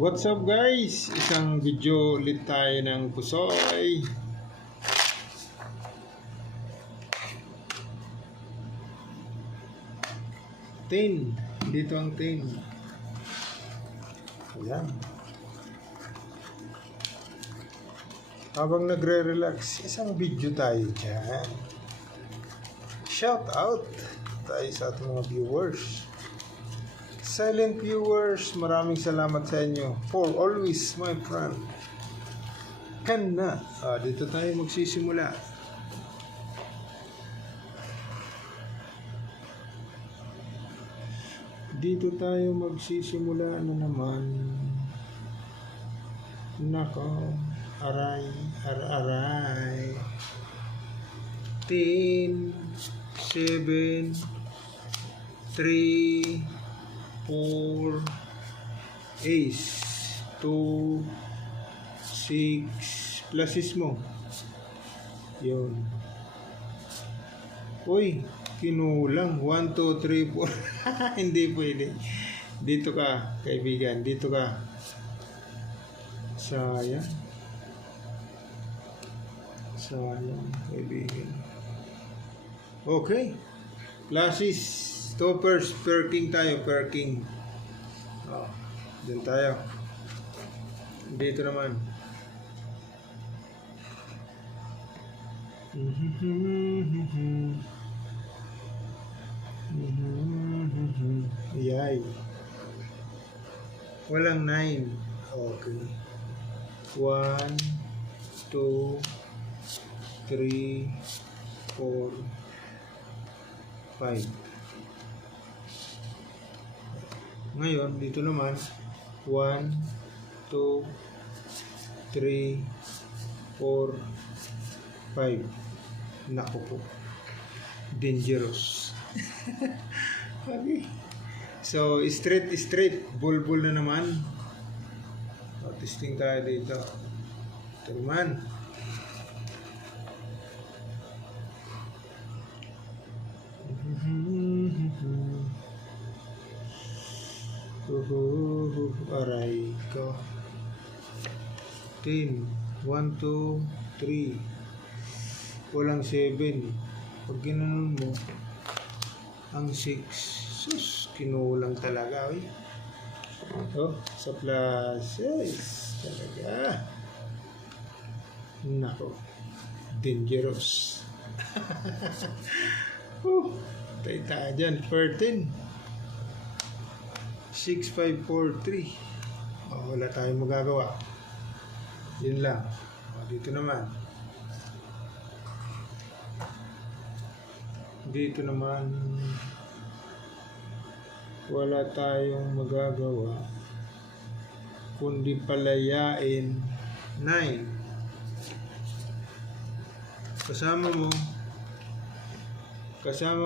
What's up guys? Isang video ulit tayo ng pusoy. Tin. Dito ang tin. Ayan. Habang nagre-relax, isang video tayo dyan. Shout out tayo sa ating mga viewers. Silent viewers, maraming salamat sa inyo for always, my friend. Kana, dito tayo magsisimula. Dito tayo magsisimula na naman. Nako, aray, aray. 10, 7, 3, 4, ace, 2, 6, pluses mo. Yun. Uy, kinulang. 1, 2, 3, 4. Hindi pwede. Dito ka, kaibigan. Dito ka. Sayang. Sayang, kaibigan. Okay. Pluses. Toppers, per king tayo, per king. Dito tayo. Dito naman. Yay. Walang 9. Okay. 1, 2, 3, 4, 5. Ngayon, dito naman, 1, 2, 3, 4, 5. Naku po. Dangerous. Okay. So, straight. Bulbul na naman. Testing tayo dito. Ito naman. Aray ko. 10, 1, 2, 3. Walang 7. Pag ginanon mo, ang 6. Sus, kinulang talaga. Sa pluses. Talaga. Nako. Dangerous. Tayo tayo dyan. 13. 6, 5, 4, 3. Wala tayong magagawa. Yun lang. Dito naman. Dito naman. Wala tayong magagawa. Kundi palayain 9. Kasama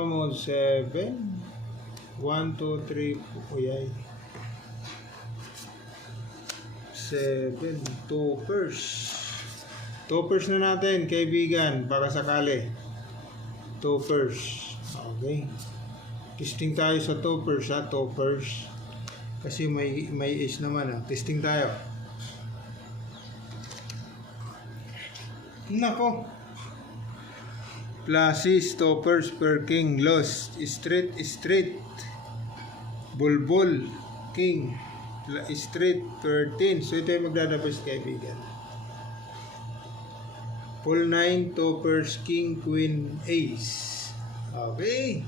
mo 7. 1, 2, 3, uyay. 7, toppers. Toppers na natin, kaibigan, baka sakali. Toppers. Okay. Testing tayo sa toppers, toppers. Kasi may ace naman, Testing tayo. Nako. Pluses, toppers, per king, lost, straight, bulbul, king, straight, 13. So ito yung magdadabas, kaibigan. Full 9, toppers, king, queen, ace. Okay.